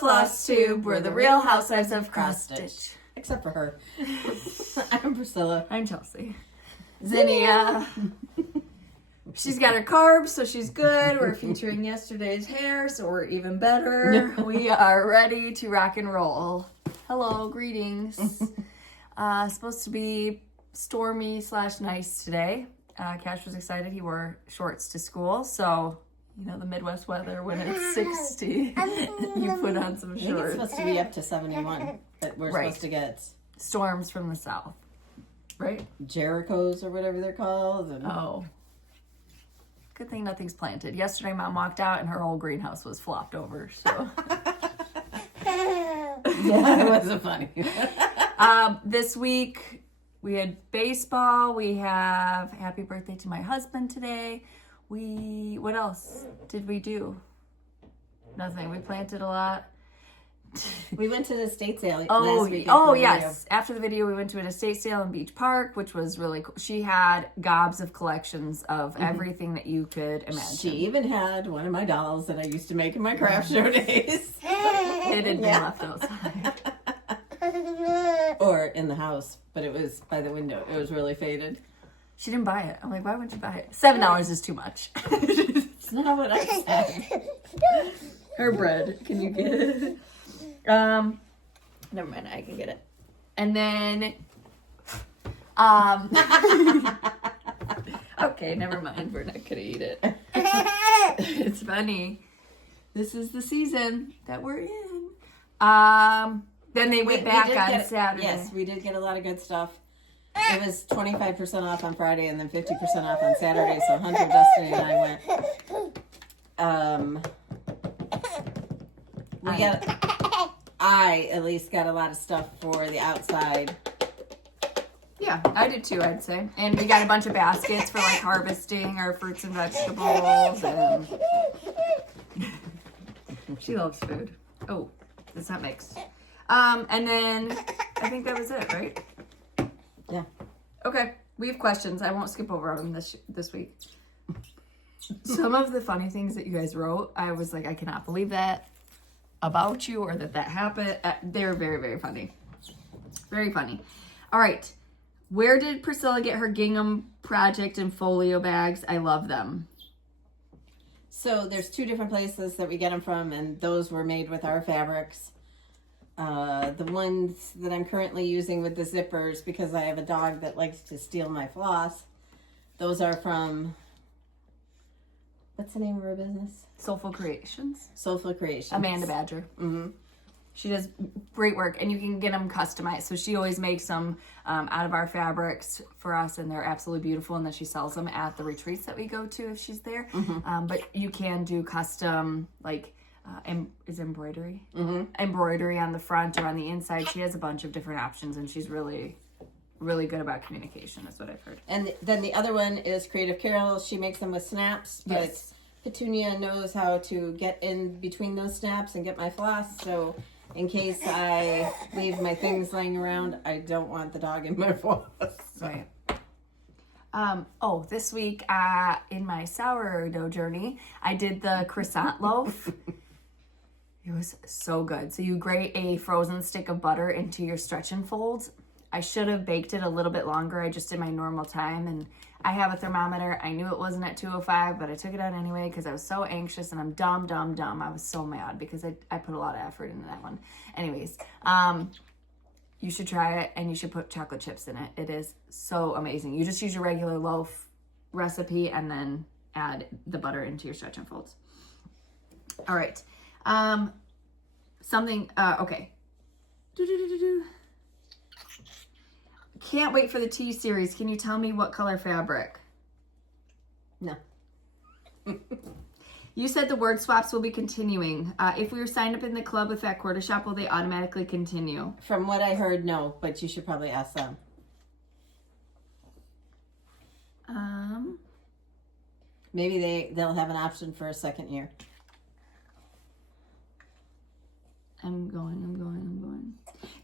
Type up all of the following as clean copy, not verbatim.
Flosstube. We're the real Housewives of Cross Stitch. Except for her. I'm Priscilla. I'm Chelsea. Zinnia. She's got her carbs, so she's good. We're featuring yesterday's hair, so we're even better. We are ready to rock and roll. Hello, greetings. Supposed to be stormy / nice today. Cash was excited. He wore shorts to school, so you know the Midwest weather when it's 60, you put on some shorts. I think it's supposed to be up to 71, but we're supposed to get storms from the south, right? Jerichos or whatever they're called. And... Oh. Good thing nothing's planted. Yesterday, Mom walked out and her whole greenhouse was flopped over. So, yeah, it wasn't funny. This week we had baseball. We have happy birthday to my husband today. What else did we do? Nothing. We planted a lot. We went to the estate sale last week. Oh, yes. After the video, we went to an estate sale in Beach Park, which was really cool. She had gobs of collections of everything that you could imagine. She even had one of my dolls that I used to make in my craft show days. It had been left outside. Or in the house, but it was by the window. It was really faded. She didn't buy it. I'm like, why would you buy it? $7 is too much. It's not what I said. Her bread. Can you get it? Never mind, I can get it. And then, okay, never mind. We're not gonna eat it. It's funny. This is the season that we're in. Then they went back on Saturday. Yes, we did get a lot of good stuff. It was 25% off on Friday and then 50% off on Saturday. So Hunter, Destiny, and I went. I at least got a lot of stuff for the outside. Yeah, I did too, I'd say. And we got a bunch of baskets for like harvesting our fruits and vegetables. And she loves food. Oh, it's not mixed. And then I think that was it, right? Yeah. Okay, we have questions. I won't skip over them this week. Some of the funny things that you guys wrote, I was like, I cannot believe that about you or that happened. They're very, very funny. Very funny. All right. Where did Priscilla get her gingham project and folio bags? I love them. So there's 2 different places that we get them from, and those were made with our fabrics. The ones that I'm currently using with the zippers, because I have a dog that likes to steal my floss, those are from, what's the name of her business? Soulful Creations. Soulful Creations. Amanda Badger. Mm-hmm. She does great work, and you can get them customized. So she always makes them out of our fabrics for us, and they're absolutely beautiful. And then she sells them at the retreats that we go to if she's there. Mm-hmm. But you can do custom, like, is embroidery? Mm-hmm. Embroidery on the front or on the inside. She has a bunch of different options, and she's really, really good about communication, is what I've heard. And then the other one is Creative Carol. She makes them with snaps, but yes. Petunia knows how to get in between those snaps and get my floss. So in case I leave my things laying around, I don't want the dog in my floss. Right. This week in my sourdough journey, I did the croissant loaf. It was so good. So you grate a frozen stick of butter into your stretch and folds. I should have baked it a little bit longer. I just did my normal time, and I have a thermometer. I knew it wasn't at 205, but I took it out anyway because I was so anxious, and I'm dumb. I was so mad because I put a lot of effort into that one. Anyways, you should try it, and you should put chocolate chips in it. It is so amazing. You just use your regular loaf recipe and then add the butter into your stretch and folds. All right. Okay. Can't wait for the tea series. Can you tell me what color fabric? No. You said the word swaps will be continuing. If we were signed up in the club with Fat Quarter Shop, will they automatically continue? From what I heard, no, but you should probably ask them. Maybe they'll have an option for a second year. I'm going.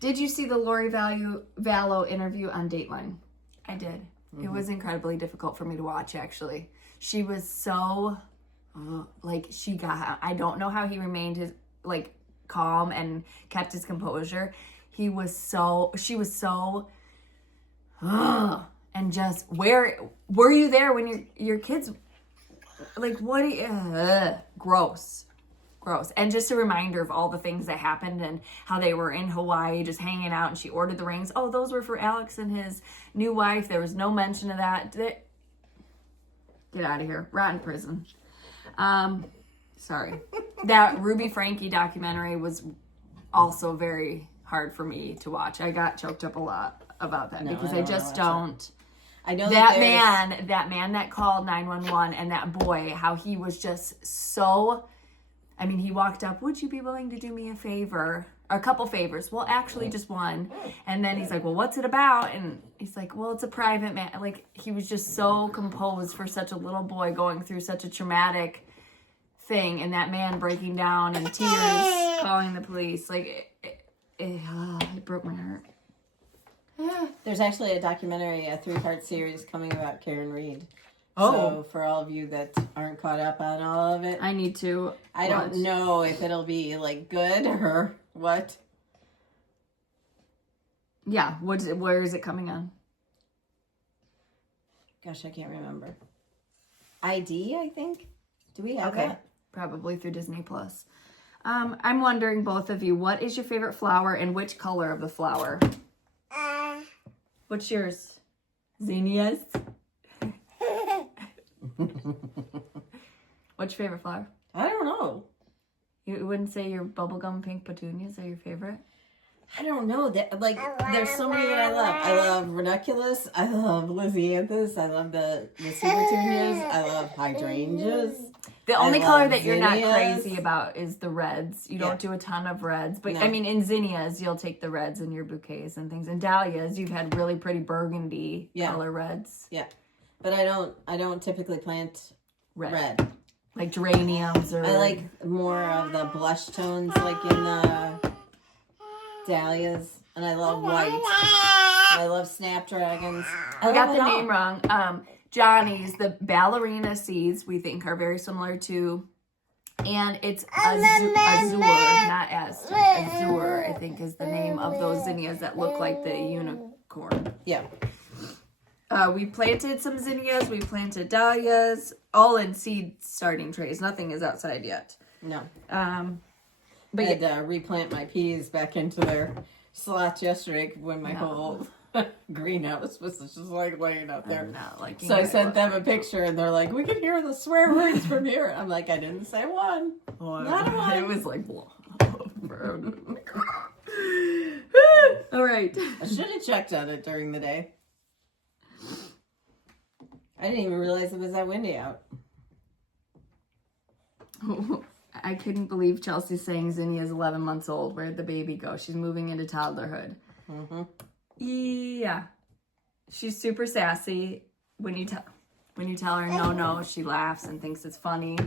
Did you see the Lori Vallow interview on Dateline? I did. Mm-hmm. It was incredibly difficult for me to watch, actually. She was so, I don't know how he remained calm and kept his composure. She was so, and just, where were you there when your kids, like, what are you, gross. And just a reminder of all the things that happened and how they were in Hawaii just hanging out, and she ordered the rings. Oh, those were for Alex and his new wife. There was no mention of that. Get out of here. Rotten prison. Sorry. That Ruby Frankie documentary was also very hard for me to watch. I got choked up a lot about that because I just don't. I know that man that called 911 and that boy, how he was just so. I mean, he walked up, would you be willing to do me a favor? Or a couple favors. Well, actually just one. And then he's like, well, what's it about? And he's like, well, it's a private man. Like, he was just so composed for such a little boy going through such a traumatic thing. And that man breaking down in tears, calling the police. Like, it broke my heart. There's actually a documentary, a 3-part series coming about Karen Reed. Oh. So for all of you that aren't caught up on all of it, I need to. I don't know if it'll be like good or what. Yeah, where is it coming on? Gosh, I can't remember. ID, I think. Do we have that? Probably through Disney Plus. I'm wondering, both of you, what is your favorite flower and which color of the flower? What's yours? Zinnias? What's your favorite flower? I don't know. You wouldn't say your bubblegum pink petunias are your favorite? I don't know. Like, there's so many that I love. I love ranunculus. I love lysianthus. I love the super petunias. I love hydrangeas. The only color that you're not zinnias. crazy about is the reds. You don't do a ton of reds. But, No. I mean, in zinnias, you'll take the reds in your bouquets and things. In dahlias, you've had really pretty burgundy color reds. Yeah. But I don't typically plant red. Like geraniums or... I like more of the blush tones, like in the dahlias. And I love white. I love snapdragons. I got the name wrong. Johnny's, the ballerina seeds, we think are very similar to... And it's azure, not azure. Azure, I think, is the name of those zinnias that look like the unicorn. Yeah. We planted some zinnias. We planted dahlias, all in seed starting trays. Nothing is outside yet. No. But I had to replant my peas back into their slots yesterday when my whole greenhouse was just like laying out there. So I sent them a picture and they're like, we can hear the swear words from here. I'm like, I didn't say one. Not one. It was like, all right. I should have checked on it during the day. I didn't even realize it was that windy out. I couldn't believe Chelsea saying Zinnia's 11 months old. Where'd the baby go? She's moving into toddlerhood. Mm-hmm. Yeah. She's super sassy. When you tell her no, she laughs and thinks it's funny.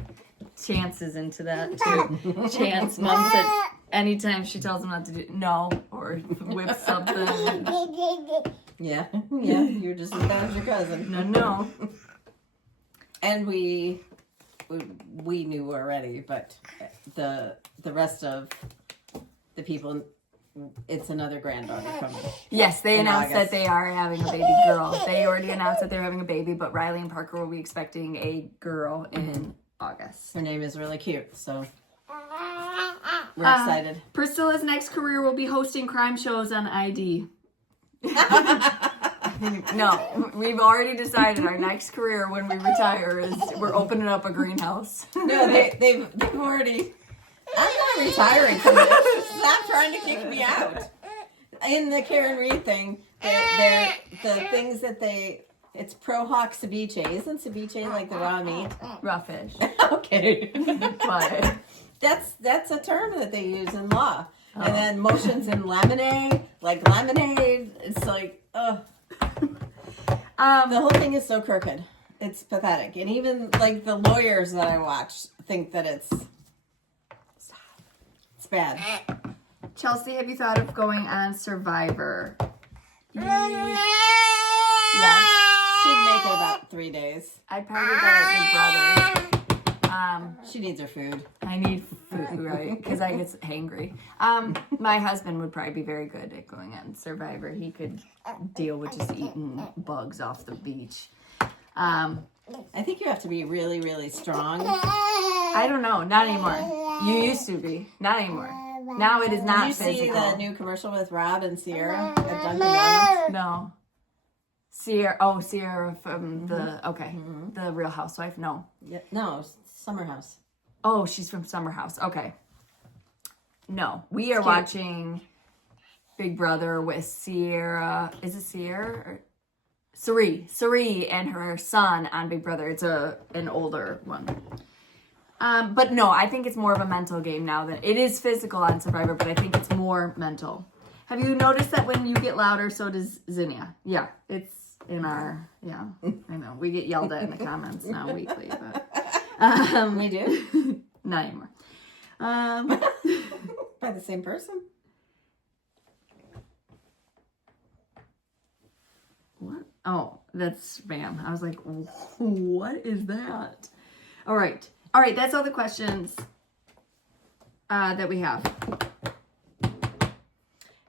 Chance is into that too. Chance months it anytime she tells him not to do no or whip something. Yeah, you're just as bad as your cousin. No. And we knew already, but the rest of the people, it's another granddaughter coming. Yes, they announced August. that they are having a baby girl. They already announced that they're having a baby, but Riley and Parker will be expecting a girl in August. Her name is really cute, so we're excited. Priscilla's next career will be hosting crime shows on ID. No, we've already decided our next career when we retire is we're opening up a greenhouse. No, they've already. I'm not retiring from this. Stop trying to kick me out. In the Karen Reed thing, they're the things that it's pro hawk ceviche. Isn't ceviche like the raw meat? Raw fish. Okay, But that's a term that they use in law. Oh. And then motions in lemonade, like lemonade. It's like, ugh. The whole thing is so crooked. It's pathetic. And even like the lawyers that I watch think that it's bad. Chelsea, have you thought of going on Survivor? Yes. She'd make it about 3 days. I'd probably go with Big Brother. She needs her food. I need food, right? Because I get hangry. My husband would probably be very good at going on Survivor. He could deal with just eating bugs off the beach. I think you have to be really, really strong. I don't know. Not anymore. You used to be. Not anymore. Now it is not physical. Did you see the new commercial with Rob and Sierra at Dunkin' Donuts? No. Sierra from the Real Housewife. No. Yeah, no, Summer House. Oh, she's from Summer House. Okay. No, we are watching Big Brother with Sierra. Is it Sierra? Or Suri and her son on Big Brother. It's an older one. But no, I think it's more of a mental game now than it is physical on Survivor, but I think it's more mental. Have you noticed that when you get louder, so does Zinnia? Yeah, it's in our, I know. We get yelled at in the comments now weekly, but We do? not anymore. By the same person? What? Oh, that's spam. I was like, what is that? All right, that's all the questions that we have.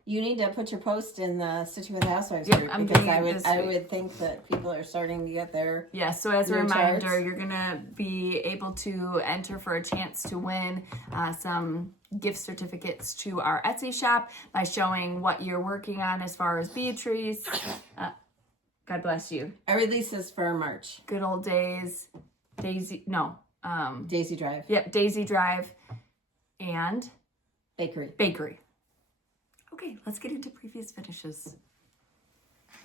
You need to put your post in the Stitching with Housewives Yep, group I'm because doing it this I week. would think that people are starting to get their So as a new reminder, charts. you're gonna be able to enter for a chance to win some gift certificates to our Etsy shop by showing what you're working on as far as Beatrice. God bless you. I release this for March. Good old days. Daisy Drive. Yep, Daisy Drive and Bakery. Okay, let's get into previous finishes.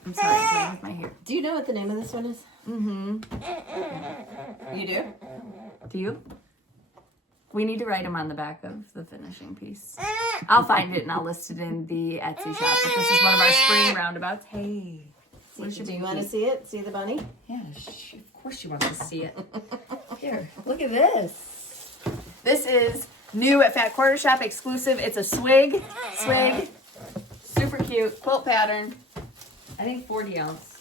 I'm sorry, playing with my hair. Do you know what the name of this one is? Mm-hmm. You do? Do you? We need to write them on the back of the finishing piece. I'll find it and I'll list it in the Etsy shop. But this is one of our spring roundabouts. Hey. Do you want to see it? See the bunny? Yeah, of course she wants to see it. Here, look at this. This is new at Fat Quarter Shop, exclusive. It's a swig. Super cute, quilt pattern. I think 40 ounce.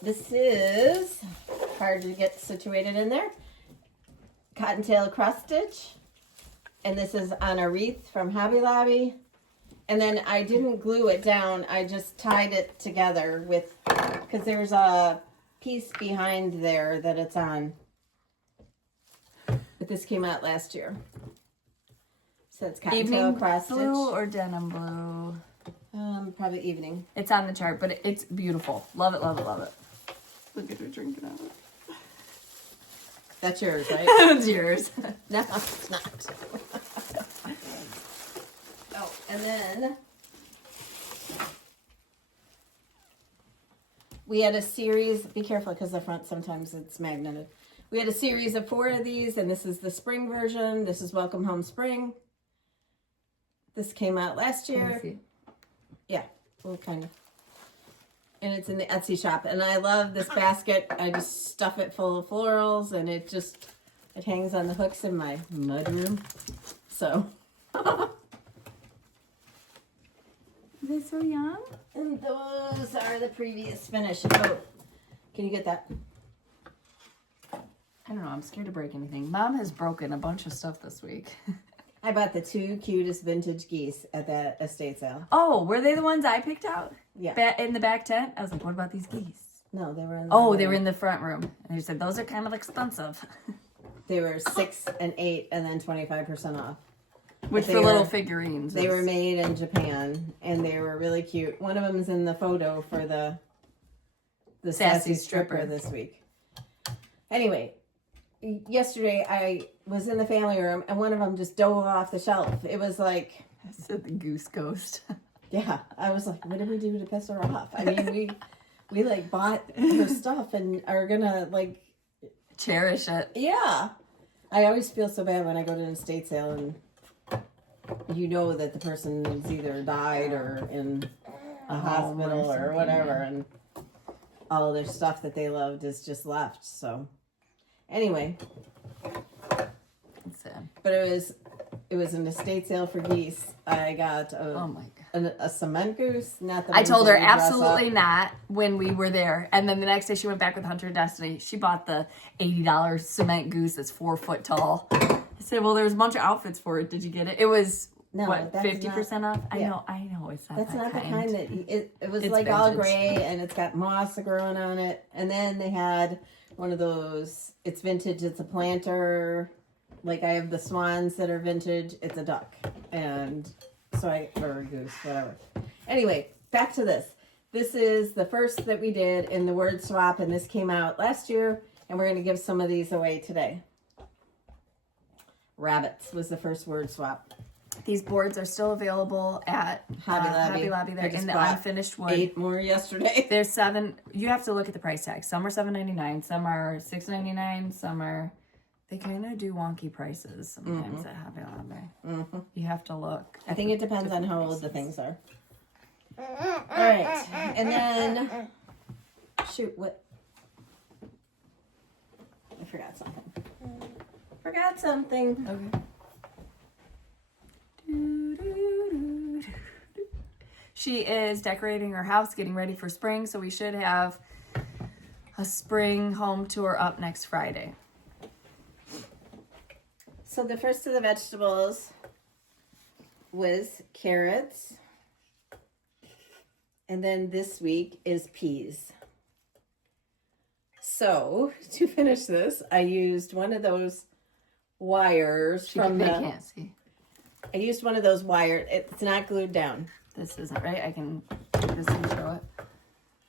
This is hard to get situated in there. Cottontail cross stitch. And this is on a wreath from Hobby Lobby. And then I didn't glue it down. I just tied it together with, because there's a piece behind there that it's on. But this came out last year. So it's cottontail Evening cross stitch. blue or denim blue? Probably evening. It's on the chart, but it's beautiful. Love it, love it, love it. Look at her drinking out of it. That's yours, right? It's yours. No, it's not. Oh, and then we had a series. Be careful because the front sometimes it's magneted. We had a series of 4 of these, and this is the spring version. This is Welcome Home Spring. This came out last year. Yeah, well, kind of. And it's in the Etsy shop. And I love this basket. I just stuff it full of florals, and it hangs on the hooks in my mudroom. So. Is it so young? And those are the previous finishes. Oh, can you get that? I don't know. I'm scared to break anything. Mom has broken a bunch of stuff this week. I bought the 2 cutest vintage geese at that estate sale. Oh, were they the ones I picked out? Yeah. In the back tent? I was like, what about these geese? No, they were in They were in the front room. And they said, those are kind of expensive. They were 6 and 8 and then 25% off. Which for little figurines. They were made in Japan and they were really cute. One of them is in the photo for the Sassy Stripper this week. Anyway, yesterday I was in the family room and one of them just dove off the shelf. It was like... I said the goose ghost. Yeah, I was like, what did we do to piss her off? I mean, we like bought her stuff and are gonna like... Cherish it. Yeah. I always feel so bad when I go to an estate sale and you know that the person has either died or in a hospital or whatever, and all their stuff that they loved is just left. So anyway, That's sad. but it was an estate sale for geese. I got Oh my God. a cement goose. Not that I told her going to dress absolutely up. not when we were there. And then the next day she went back with Hunter and Destiny. She bought the $80 cement goose that's 4 foot tall. I said, well, there's a bunch of outfits for it. Did you get it? It was, No, what, that's 50% off? yeah. I know. It's not That's that not the kind. kind that it was It's like all vintage. gray and it's got moss growing on it. And then they had one of those. It's vintage. It's a planter. Like I have the swans that are vintage. It's a duck, and so or a goose, whatever. Anyway, back to this. This is the first that we did in the word swap, and this came out last year, and we're going to give some of these away today. Rabbits was the first word swap. These boards are still available at Hobby Lobby. They're in the unfinished wood. 8 more yesterday. There's 7. You have to look at the price tag. Some are $7.99. Some are $6.99. Some are. They kind of do wonky prices sometimes at Hobby Lobby. You have to look. I think it depends on how old the things are. All right, and then shoot, what? I forgot something. Okay. She is decorating her house, getting ready for spring, so we should have a spring home tour up next Friday. So the first of the vegetables was carrots. And then this week is peas. So to finish this, I used one of those wires They can't see. I used one of those wires. It's not glued down. This isn't right. I can take this and show it.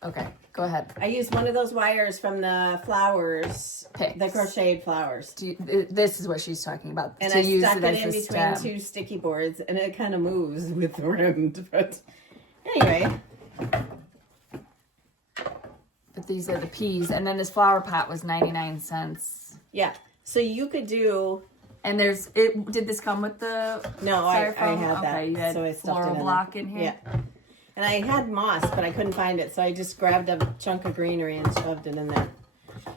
Okay, go ahead. I used one of those wires from the flowers, Picks. the crocheted flowers. This is what she's talking about. And to I use stuck it as in a between stem. 2 sticky boards, and it kind of moves with the wind. But anyway. But these are the peas. And then this flower pot was 99 cents. Yeah. So you could do... And did this come with the No, I styrofoam? had that. Okay, you had so I stuffed floral it in block there. in here? Yeah. And I had moss, but I couldn't find it. So I just grabbed a chunk of greenery and shoved it in there.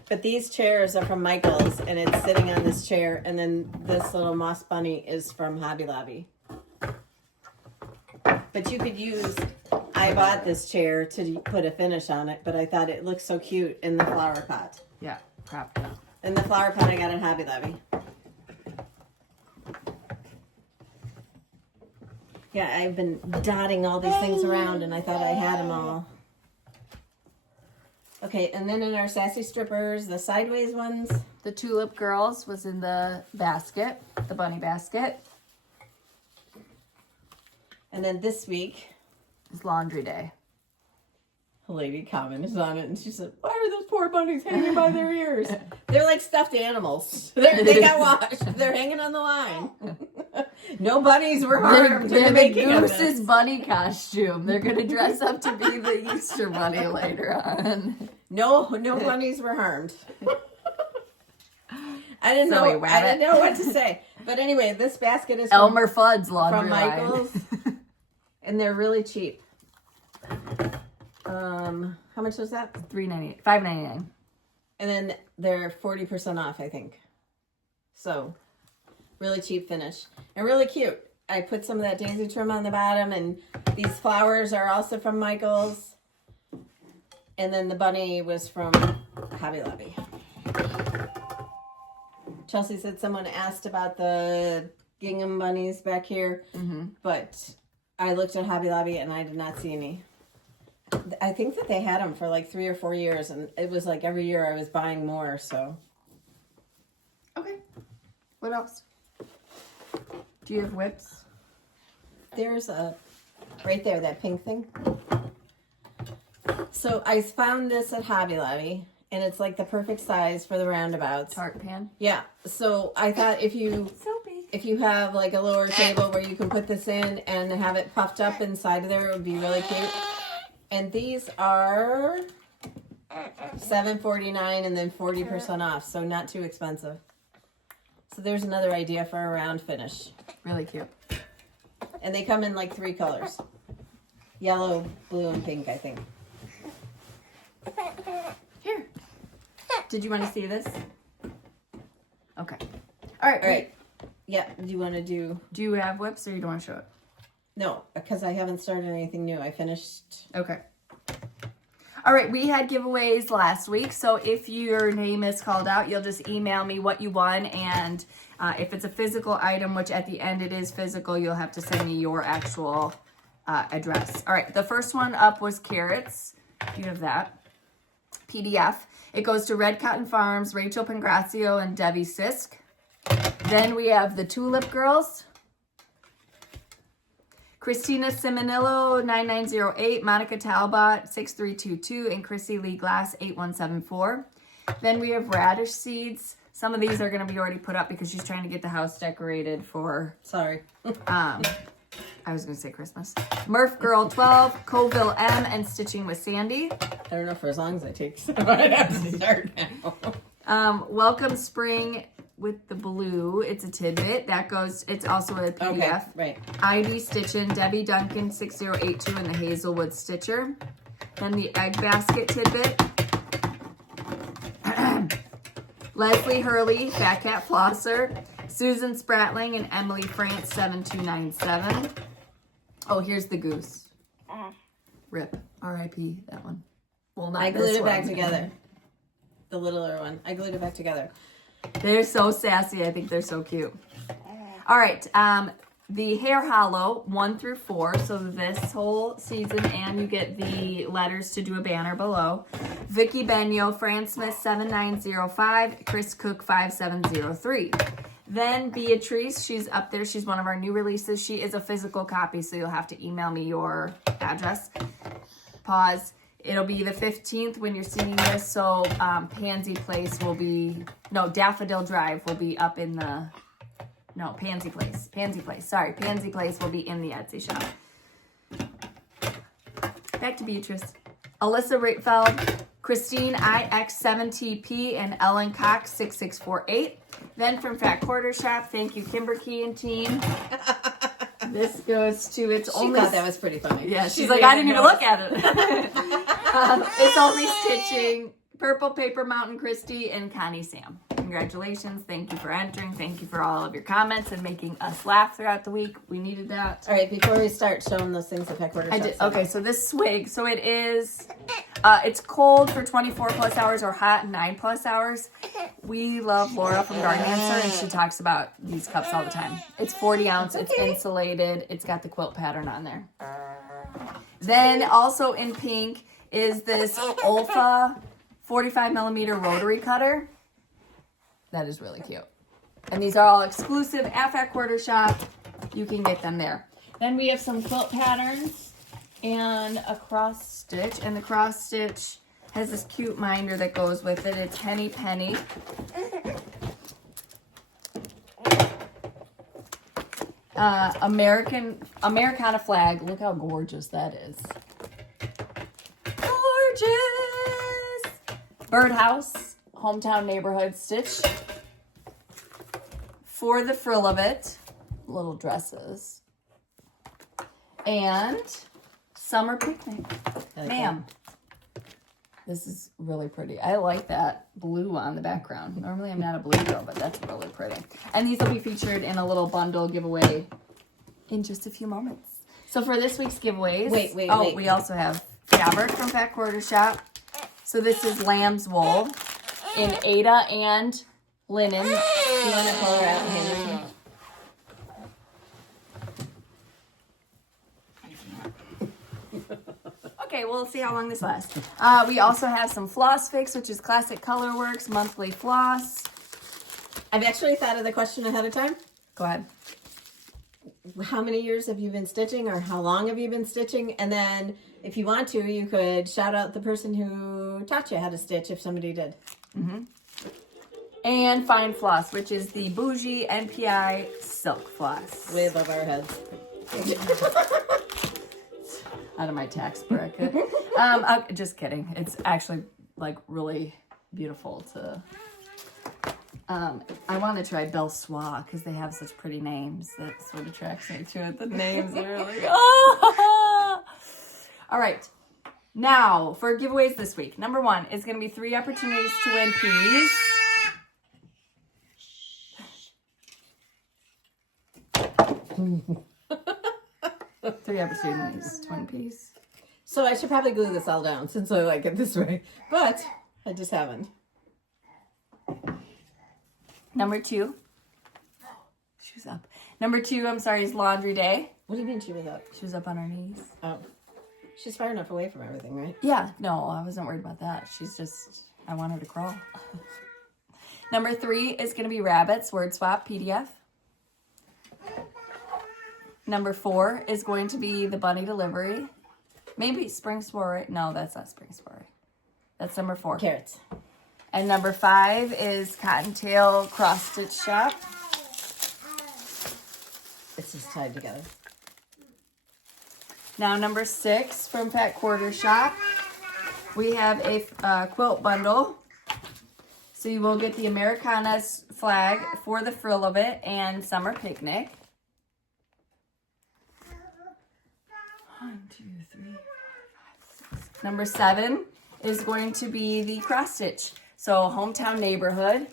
But these chairs are from Michael's, and it's sitting on this chair. And then this little moss bunny is from Hobby Lobby. But you could use... I bought this chair to put a finish on it, but I thought it looked so cute in the flower pot. Yeah, crap. And the flower pot I got at Hobby Lobby. Yeah, I've been dotting all these things around, and I thought I had them all. Okay, and then in our Sassy Strippers, the sideways ones. The Tulip Girls was in the basket, the bunny basket. And then this week, It's laundry day. a lady commented on it, and she said, "Why are those poor bunnies hanging by their ears? They're like stuffed animals. They got washed. They're hanging on the line." No bunnies were harmed in the They're making of Goose's this. bunny costume. They're going to dress up to be the Easter bunny later on. No bunnies were harmed. I didn't Silly know. I rabbit. didn't know what to say. But anyway, this basket is Elmer Fudd's laundry from line. Michael's, and they're really cheap. How much was that? $3.98, $5.99. And then they're 40% off, I think. So, really cheap finish and really cute. I put some of that daisy trim on the bottom, and these flowers are also from Michael's. And then the bunny was from Hobby Lobby. Chelsea said someone asked about the gingham bunnies back here, but I looked at Hobby Lobby and I did not see any. I think that they had them for like 3 or 4 years, and it was like every year I was buying more, so. Okay. What else? Do you have whips? There's right there, that pink thing. So I found this at Hobby Lobby, and it's like the perfect size for the roundabouts. Tart pan? Yeah, so I thought if you have like a lower table where you can put this in and have it puffed up inside of there, it would be really cute. And these are $7.49 and then 40% off, so not too expensive. So there's another idea for a round finish. Really cute. And they come in like 3 colors. Yellow, blue, and pink, I think. Here. Did you want to see this? Okay. All right. All right. Yeah, do you want to do... Do you have whips or you don't want to show it? No, because I haven't started anything new. I finished. Okay. All right, we had giveaways last week, so if your name is called out, you'll just email me what you won, and if it's a physical item, which at the end it is physical, you'll have to send me your actual address. All right, the first one up was carrots. You have that. PDF. It goes to Red Cotton Farms, Rachel Pangrazio, and Debbie Sisk. Then we have the Tulip Girls. Christina Simonillo, 9908, Monica Talbot, 6322, and Chrissy Lee Glass, 8174. Then we have radish seeds. Some of these are going to be already put up because she's trying to get the house decorated for... Sorry. I was going to say Christmas. Murph Girl 12, Coville M, and Stitching with Sandy. I don't know for as long as it takes. I have to start now. Welcome Spring with the blue. It's a tidbit. That goes, it's also a PDF. Okay, right. ID Stitchin', Debbie Duncan 6082, and the Hazelwood Stitcher. Then the Egg Basket tidbit. Leslie Hurley, Fat Cat Flosser. Susan Spratling and Emily France 7297. Oh, here's the goose. RIP. R.I.P. That one. Well, not I glued this it back one. together. The littler one. I glued it back together. They're so sassy. I think they're so cute. All right. The Hair Hollow 1 through 4. So this whole season, and you get the letters to do a banner below. Vicky Benyo, Fran Smith 7905, Chris Cook 5703. Then Beatrice, she's up there. She's one of our new releases. She is a physical copy, so you'll have to email me your address. Pause. It'll be the 15th when you're seeing this, so Pansy Place will be, no, Daffodil Drive will be up in the, no, Pansy Place, sorry, Pansy Place will be in the Etsy shop. Back to Beatrice. Alyssa Ritfeld, Christine IX7TP, and Ellen Cox 6648. Then from Fat Quarter Shop, thank you Kimber Key and team. This goes to its She thought that was pretty funny. Yeah, she's like, I didn't even look at it. It's Only Stitching, Purple Paper Mountain Christie, and Connie Sam. Congratulations. Thank you for entering. Thank you for all of your comments and making us laugh throughout the week. We needed that. All right, before we start showing those things at Pet Quarter Shop. Okay, so this swig, so it is, it's cold for 24 plus hours or hot 9 plus hours. We love Laura from Garden Answer, and she talks about these cups all the time. It's 40 ounce, it's insulated, it's got the quilt pattern on there. Then also in pink is this Olfa 45 millimeter rotary cutter. That is really cute. And these are all exclusive at Fat Quarter Shop. You can get them there. Then we have some quilt patterns and a cross stitch. And the cross stitch has this cute minder that goes with it. It's Henny Penny. Americana flag. Look how gorgeous that is. Gorgeous! Birdhouse, hometown neighborhood stitch. For the frill of it, little dresses. And summer picnic. Ma'am. This is really pretty. I like that blue on the background. Normally I'm not a blue girl, but that's really pretty. And these will be featured in a little bundle giveaway in just a few moments. So for this week's giveaways, wait. We also have fabric from Fat Quarter Shop. So this is lamb's wool in Ada and linen. Do you want to pull her out and hand it to me? Okay, we'll see how long this lasts. We also have some Floss Fix, which is Classic Colorworks monthly floss. I've actually thought of the question ahead of time. Go ahead. How many years have you been stitching, or how long have you been stitching? And then if you want to, you could shout out the person who taught you how to stitch if somebody did. Mm-hmm. And Fine Floss, which is the Bougie NPI Silk Floss. Way above our heads. Out of my tax bracket. Just kidding. It's actually like really beautiful to... I want to try Belsois because they have such pretty names. That's what attracts me to it. The names are like, oh! All right. Now, for giveaways this week. Number 1 is going to be 3 opportunities to win peas. 3 opportunities, twin piece. So I should probably glue this all down since I like it this way. But I just haven't. Number 2. She was up. Number 2, I'm sorry, is laundry day. What do you mean she was up? She was up on her knees. Oh. She's far enough away from everything, right? Yeah, no, I wasn't worried about that. She's just, I want her to crawl. Number 3 is going to be rabbits, word swap, PDF. Number 4 is going to be the bunny delivery. Maybe spring soiree. No, that's not spring soiree. That's number 4. Carrots. And number 5 is Cottontail cross stitch shop. It's just tied together. Now number 6 from Pet Quarter Shop. We have a quilt bundle. So you will get the Americana's flag for the frill of it and summer picnic. 1, 2, 3, 4, 5, 6. Number 7 is going to be the cross stitch. So hometown neighborhood,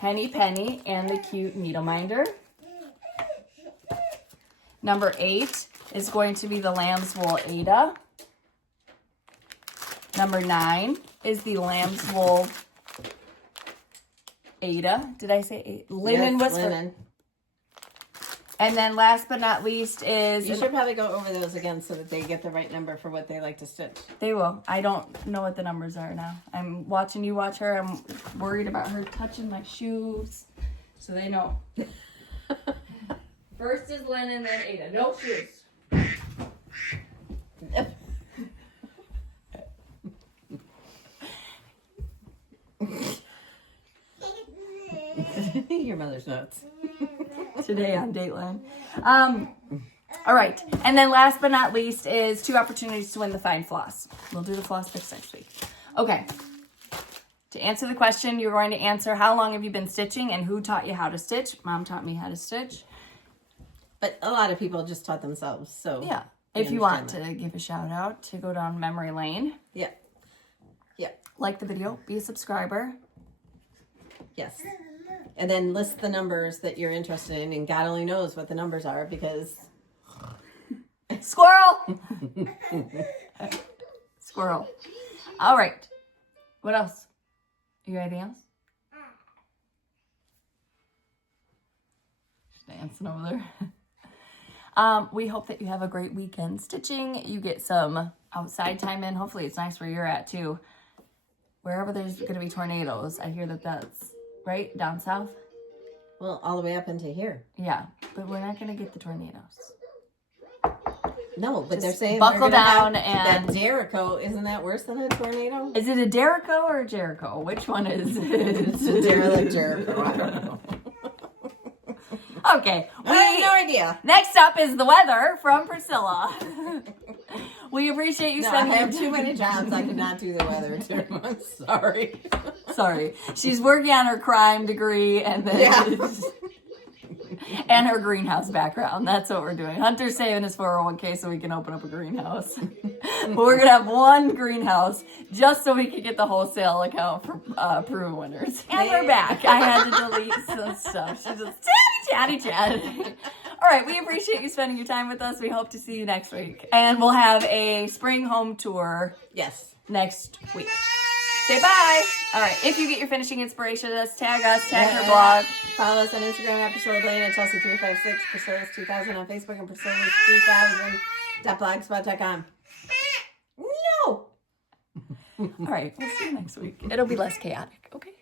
Henny Penny, and the cute needle minder. Number 8 is going to be the lamb's wool Ada. Number 9 is the lamb's wool Ada. Did I say 8? Linen yes, was linen. And then last but not least is... You should probably go over those again so that they get the right number for what they like to stitch. They will. I don't know what the numbers are now. I'm watching you watch her. I'm worried about her touching my shoes. So they know. First is linen, then Ada. No shoes. Your mother's notes. Today on Dateline. All right. And then last but not least is 2 opportunities to win the fine floss. We'll do the floss fix next week. Okay. To answer the question, you're going to answer how long have you been stitching and who taught you how to stitch. Mom taught me how to stitch. But a lot of people just taught themselves, so... Yeah. If you want to give a shout out to go down memory lane. Yeah. Yeah. Like the video. Be a subscriber. Yes. And then list the numbers that you're interested in, and God only knows what the numbers are because... Squirrel! Squirrel. All right. What else? You got anything else? She's dancing over there. We hope that you have a great weekend stitching. You get some outside time in. Hopefully it's nice where you're at too. Wherever there's going to be tornadoes. I hear that that's right down south. Well, all the way up into here. Yeah, but we're not going to get the tornadoes. No, but they're Just saying buckle down that and... Jericho, isn't that worse than a tornado? Is it a Jericho or a Jericho? Which one is it? It's a derelict Jericho. I don't know. Okay. I have no idea. Next up is the weather from Priscilla. We appreciate you No, I spending have too many jobs. I cannot do the weather too. I'm sorry. Sorry. She's working on her crime degree and then Yeah. and her greenhouse background. That's what we're doing. Hunter's saving his 401k so we can open up a greenhouse. But we're going to have one greenhouse just so we can get the wholesale account for proven winners. And we're back. I had to delete some stuff. She's just chatty. All right. We appreciate you spending your time with us. We hope to see you next week. And we'll have a spring home tour Yes. next week. Say bye. All right. If you get your finishing inspiration, tag her blog. Follow us on Instagram at Priscilla Blaine and Chelsea356, Priscilla's 2000 on Facebook, and Priscilla's 2000.blogspot.com. No. All right. We'll see you next week. It'll be less chaotic. Okay.